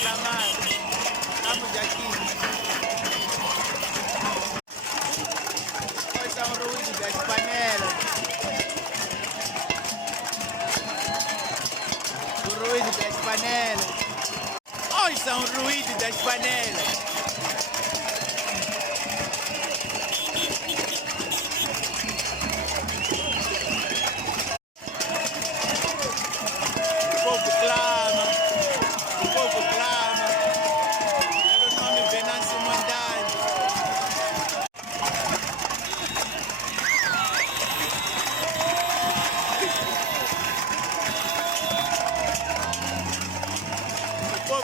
reclamar. Estamos aqui. Olha só o ruído das panelas. O ruído das panelas. Olha só o ruído das panelas.